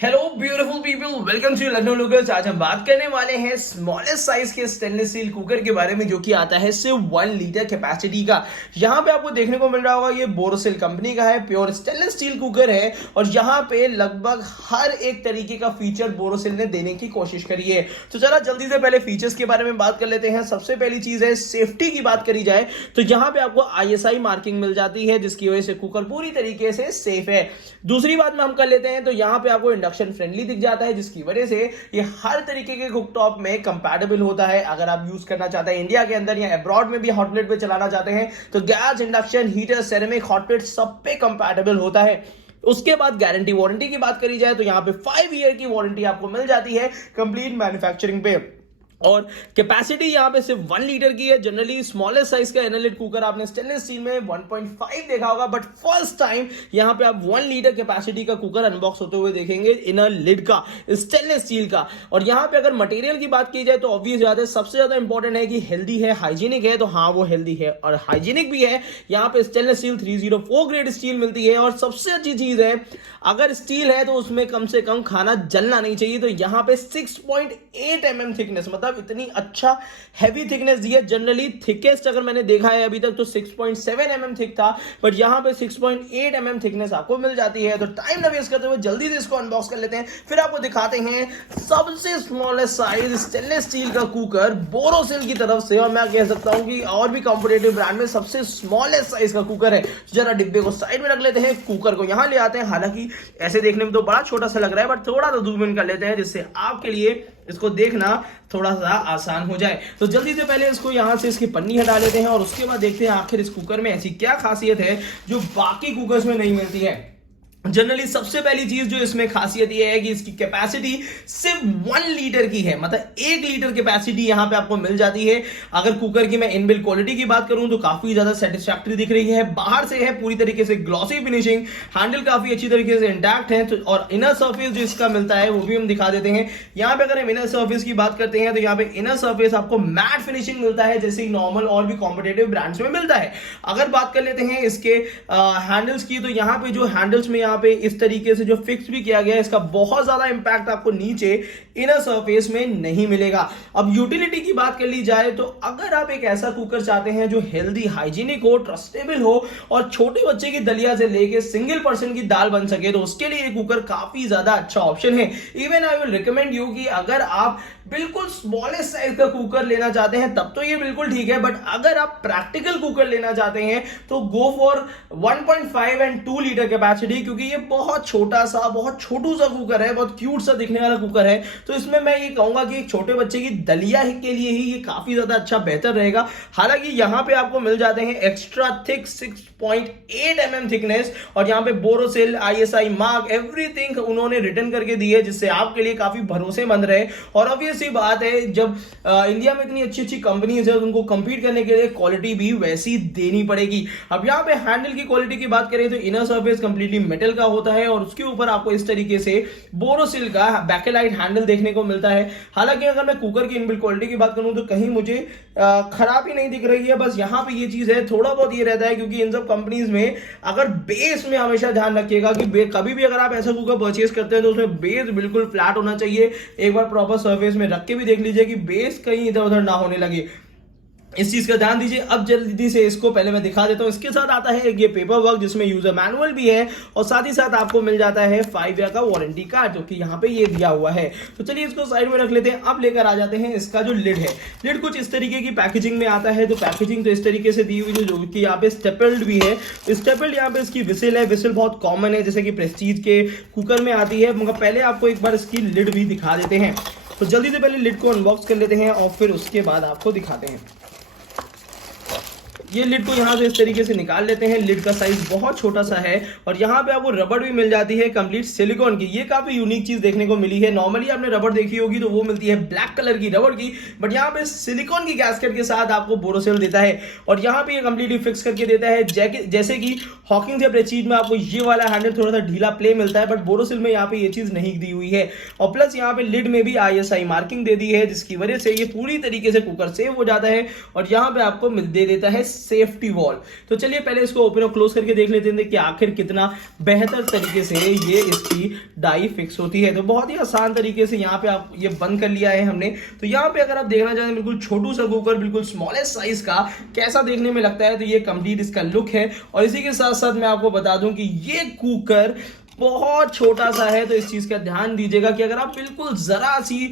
Hello beautiful people, welcome to Lucknow locals. आज हम बात करने वाले हैं स्मॉलेस्ट साइज के स्टेनलेस स्टील कुकर के बारे में, जो कि आता है सिर्फ 1 लीटर कैपेसिटी का। यहाँ पे आपको देखने को मिल रहा होगा, ये बोरोसिल कंपनी का है, प्योर स्टेनलेस स्टील कुकर है। और यहाँ पे लगभग हर एक तरीके का फीचर बोरोसिल ने देने की कोशिश करी है। तो चला जल्दी से पहले फीचर्स के बारे में बात कर लेते हैं। सबसे पहली चीज है सेफ्टी की बात करी जाए तो यहाँ पे आपको ISI मार्किंग मिल जाती है, जिसकी वजह से कुकर पूरी तरीके से सेफ है। दूसरी बात में हम कर लेते हैं तो यहाँ पे आपको इंडक्शन फ्रेंडली दिख जाता है, जिसकी वजह से ये हर तरीके के कुकटॉप में कंपैटिबल होता है। अगर आप यूज करना चाहते हैं इंडिया के अंदर या अब्रॉड में भी हॉटप्लेट पे चलाना चाहते हैं तो gas, induction, heater, ceramic, hotplate सब पे कंपैटिबल होता है। उसके बाद गारंटी वारंटी की बात करी जाए तो यहाँ पे 5 ईयर की वारंटी आपको मिल जाती है कंप्लीट मैन्युफैक्चरिंग पे। और कैपेसिटी यहाँ पे सिर्फ 1 लीटर की है। जनरली स्मॉलेस्ट साइज का इनलेट कुकर आपने स्टेनलेस स्टील में 1.5 देखा होगा, बट फर्स्ट टाइम यहाँ पे आप 1 लीटर कैपेसिटी का कुकर अनबॉक्स होते हुए देखेंगे इनर लिड का, स्टेनलेस स्टील का। और यहाँ पे अगर मटेरियल की बात की जाए तो ऑब्वियस बात है, सबसे ज्यादा इंपॉर्टेंट है कि हेल्दी है, हाइजीनिक है। तो हाँ, वो हेल्दी है और हाइजीनिक भी है। यहाँ पे स्टेनलेस स्टील 304 ग्रेड स्टील मिलती है। और सबसे अच्छी चीज है, अगर स्टील है तो उसमें कम से कम खाना जलना नहीं चाहिए। तो यहाँ पे 6.8 mm थिकनेस, मतलब इतनी अच्छा हैवी थिकनेस दी है। जनरली थिकेस्ट अगर मैंने देखा है अभी तक तो 6.7 mm थिक था, बट यहां पे 6.8 mm थिकनेस आपको मिल जाती है। तो टाइम ना वेस्ट करते हुए जल्दी से इसको अनबॉक्स कर लेते हैं, फिर आपको दिखाते हैं सबसे स्मॉलेस्ट साइज स्टेनलेस स्टील का कुकर बोरोसिल की तरफ से। और मैं कह सकता हूं कि और भी कॉम्पिटिटिव ब्रांड में सबसे स्मॉलेस्ट साइज का कुकर है। जरा डिब्बे को साइड में रख लेते हैं, कुकर को यहां ले आते हैं। हालांकि ऐसे देखने में तो बड़ा छोटा सा लग रहा है, बट थोड़ा सा जूम इन कर लेते हैं जिससे आपके लिए इसको देखना थोड़ा सा आसान हो जाए। तो जल्दी से पहले इसको यहां से इसकी पन्नी हटा लेते हैं और उसके बाद देखते हैं आखिर इस कुकर में ऐसी क्या खासियत है जो बाकी कुकर्स में नहीं मिलती है। जनरली सबसे पहली चीज जो इसमें खासियत ये है कि इसकी कैपेसिटी सिर्फ 1 लीटर की है, मतलब 1 लीटर कैपेसिटी यहां पे आपको मिल जाती है। अगर कुकर की मैं इनबिल्ट क्वालिटी की बात करूं तो काफी ज्यादा सेटिस्फैक्टरी दिख रही है। बाहर से है पूरी तरीके से ग्लॉसी फिनिशिंग, हैंडल काफी अच्छी तरीके से इंटैक्ट है। तो और इनर सर्फेस जो इसका मिलता है वो भी हम दिखा देते हैं। यहां पे अगर हम इनर सर्फेस की बात करते हैं तो यहाँ पे इनर सर्फेस आपको मैट फिनिशिंग मिलता है, जैसे नॉर्मल और भी कॉम्पिटेटिव ब्रांड्स में मिलता है। अगर बात कर लेते हैं इसके हैंडल्स की, तो यहाँ पे जो हैंडल्स में यहाँ पे इस तरीके से जो फिक्स भी किया गया है, इसका बहुत ज्यादा इंपैक्ट आपको नीचे इनर सरफेस में नहीं मिलेगा। अब यूटिलिटी की बात कर ली जाए तो अगर आप एक ऐसा कुकर चाहते हैं जो हेल्दी, हाइजीनिक हो, ट्रस्टेबल हो और छोटे बच्चे की दलिया से लेके सिंगल पर्सन की दाल बन सके, तो उसके लिए ये कुकर काफी ज्यादा अच्छा ऑप्शन है। Even I will recommend you कि अगर आप बिल्कुल स्मॉलेस्ट साइज का कुकर लेना चाहते हैं तब तो ये बिल्कुल ठीक है, बट अगर आप प्रैक्टिकल कुकर लेना चाहते हैं तो go for 1.5 and 2 litre capacity, क्योंकि ये बहुत छोटा सा, बहुत छोटू सा कुकर है, बहुत क्यूट सा दिखने वाला कुकर है। तो इसमें मैं ये कहूंगा कि एक छोटे बच्चे की दलिया के लिए ही ये काफी ज्यादा अच्छा बेहतर रहेगा। हालांकि यहां पे आपको मिल जाते हैं एक्स्ट्रा थिक 6.8 mm थिकनेस, और यहां पे बोरोसिल, ISI मार्क, एवरीथिंग उन्होंने रिटर्न करके दी है, जिससे आपके लिए काफी भरोसेमंद रहे। और ऑब्वियस सी बात है, जब इंडिया में इतनी अच्छी अच्छी कंपनीज है, उनको कंपीट करने के लिए क्वालिटी भी वैसी देनी पड़ेगी। अब यहाँ पे हैंडल की क्वालिटी की बात करें तो इनर सरफेस कंप्लीटली मेटल का होता है और उसके ऊपर आपको इस तरीके से बोरोसिल का बैकेलाइट हैंडल देखने को मिलता है। हालांकि अगर मैं कुकर की इनबिल्ट क्वालिटी की बात करूं तो कहीं मुझे खराबी नहीं दिख रही है। बस यहां पे ये चीज है, थोड़ा बहुत ये रहता है, क्योंकि इन सब कंपनीज में अगर बेस में हमेशा ध्यान रखिएगा कि कभी भी अगर आप ऐसा कुकर परचेज करते हैं तो उसमें बेस बिल्कुल फ्लैट होना चाहिए। एक बार प्रॉपर सरफेस में रख के भी देख लीजिए कि बेस कहीं इधर उधर ना होने लगे, इस चीज का ध्यान दीजिए। अब जल्दी से इसको पहले मैं दिखा देता हूं। इसके साथ आता है ये पेपर वर्क, जिसमें यूजर मैनुअल भी है और साथ ही साथ आपको मिल जाता है 5 ईयर का वारंटी कार्ड, जो कि यहाँ पे ये दिया हुआ है। तो चलिए इसको साइड में रख लेते हैं। अब लेकर आ जाते हैं इसका जो लिड है। लिड कुछ इस तरीके की पैकेजिंग में आता है। तो पैकेजिंग तो इस तरीके से दी हुई है, जो कि यहाँ पे स्टेपल्ड भी है। स्टेपल्ड यहाँ पे इसकी विसिल है। विसिल बहुत कॉमन है, जैसे कि प्रेस्टीज के कुकर में आती है, मगर पहले आपको एक बार इसकी लिड भी दिखा देते हैं। तो जल्दी से पहले लिड को अनबॉक्स कर लेते हैं और फिर उसके बाद आपको दिखाते हैं। ये लिड को यहाँ से इस तरीके से निकाल लेते हैं। लिड का साइज बहुत छोटा सा है और यहाँ पे आपको रबड़ भी मिल जाती है कंप्लीट सिलिकॉन की। ये काफी यूनिक चीज देखने को मिली है। नॉर्मली आपने रबड़ देखी होगी तो वो मिलती है ब्लैक कलर की रबड़ की, बट यहाँ पे सिलिकॉन की गैस्केट के साथ आपको बोरोसिल देता है और यहाँ पे ये कंप्लीटली फिक्स करके देता है। जैसे कि हॉकिंग्स या प्रेस्टीज में आपको ये वाला हैंडल थोड़ा सा ढीला प्ले मिलता है, बट बोरोसिल में यहाँ पे ये चीज नहीं दी हुई है। और प्लस यहाँ पे लिड में भी ISI मार्किंग दे दी है, जिसकी वजह से ये पूरी तरीके से कुकर सेव हो जाता है और यहाँ पे आपको दे देता है सेफ्टी वॉल्व। तो चलिए पहले इसको ओपन और क्लोज करके देख लेते हैं कि आखिर कितना बेहतर तरीके से ये इसकी डाई फिक्स होती है। तो बहुत ही आसान तरीके से यहाँ पे आप ये बंद कर लिया है हमने। तो यहाँ पे अगर आप देखना चाहें बिल्कुल छोटू सा कुकर, बिल्कुल स्मॉलेस्ट साइज का कैसा देखने में लगता है, तो ये कंप्लीट इसका लुक है। और इसी के साथ साथ मैं आपको बता दूं कि ये कुकर बहुत छोटा सा है, तो इस चीज का ध्यान दीजिएगा कि अगर आप बिल्कुल जरा सी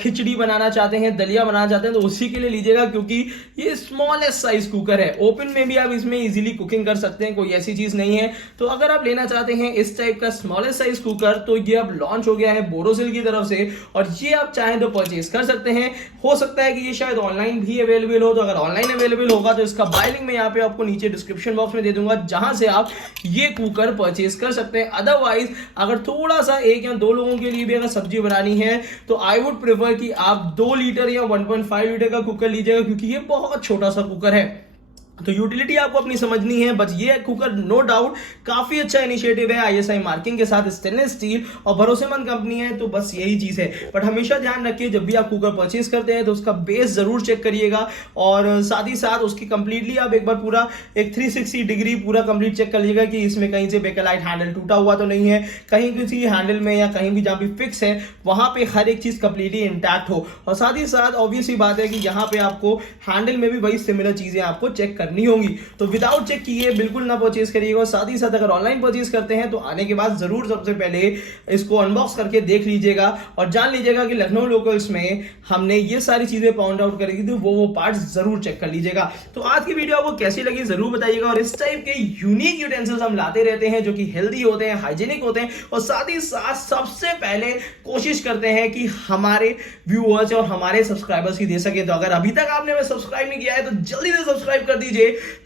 खिचड़ी बनाना चाहते हैं, दलिया बनाना चाहते हैं, तो उसी के लिए लीजिएगा, क्योंकि ये स्मॉलेस्ट साइज कुकर है। ओपन में भी आप इसमें इजीली कुकिंग कर सकते हैं, कोई ऐसी चीज नहीं है। तो अगर आप लेना चाहते हैं इस टाइप का स्मॉलेस्ट साइज कुकर, तो ये अब लॉन्च हो गया है बोरोसिल की तरफ से, और ये आप चाहें तो परचेज कर सकते हैं। हो सकता है कि ये शायद ऑनलाइन भी अवेलेबल हो, तो अगर ऑनलाइन अवेलेबल होगा तो इसका बाय लिंक मैं यहाँ पे आपको नीचे डिस्क्रिप्शन बॉक्स में दे दूंगा, जहां से आप ये कुकर परचेज कर सकते हैं। अदरवाइज अगर थोड़ा सा 1 या 2 लोगों के लिए भी अगर सब्जी बनानी है, तो आई वुड प्रेफर कि आप 2 लीटर या 1.5 लीटर का कुकर लीजिएगा, क्योंकि ये बहुत छोटा सा कुकर है। तो यूटिलिटी आपको अपनी समझनी है, बस ये कुकर नो डाउट काफी अच्छा इनिशिएटिव है, आईएसआई मार्किंग के साथ, स्टेनलेस स्टील और भरोसेमंद कंपनी है, तो बस यही चीज है। बट हमेशा ध्यान रखिए जब भी आप कुकर परचेज करते हैं तो उसका बेस जरूर चेक करिएगा, और साथ ही साथ उसकी कंप्लीटली आप एक बार पूरा एक 360 डिग्री पूरा कंप्लीट चेक कर लीजिएगा कि इसमें कहीं से बेकलाइट हैंडल टूटा हुआ तो नहीं है, कहीं किसी हैंडल में या कहीं भी जहां भी फिक्स है वहां पे हर एक चीज कंप्लीटली इंटैक्ट हो। और साथ ही साथ ऑब्वियस ही बात है कि यहाँ पे आपको हैंडल में भी वही सिमिलर चीजें आपको चेक करनी होंगी। तो विदाउट चेक किए बिल्कुल ना परचेज करिएगा। साथ ही साथ अगर ऑनलाइन परचेज करते हैं तो आने के बाद जरूर सबसे पहले इसको अनबॉक्स करके देख लीजिएगा और जान लीजिएगा कि लखनऊ लोकल्स में हमने ये सारी चीजें पाउंड आउट करी थी, तो वो पार्ट्स जरूर चेक कर लीजिएगा। तो आज की वीडियो आपको कैसी लगी जरूर बताइएगा, और इस टाइप के यूनिक यूटेंसिल्स हम लाते रहते हैं जो कि हेल्दी होते हैं, हाइजीनिक होते हैं, और साथ ही साथ सबसे पहले कोशिश करते हैं कि हमारे व्यूअर्स और हमारे सब्सक्राइबर्स की दे सके। तो अगर अभी तक आपने सब्सक्राइब नहीं किया है तो जल्दी से सब्सक्राइब कर दीजिए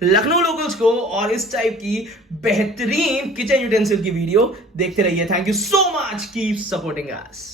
लखनऊ लोकल्स को, और इस टाइप की बेहतरीन किचन यूटेंसिल की वीडियो देखते रहिए। Thank you so much, keep supporting us.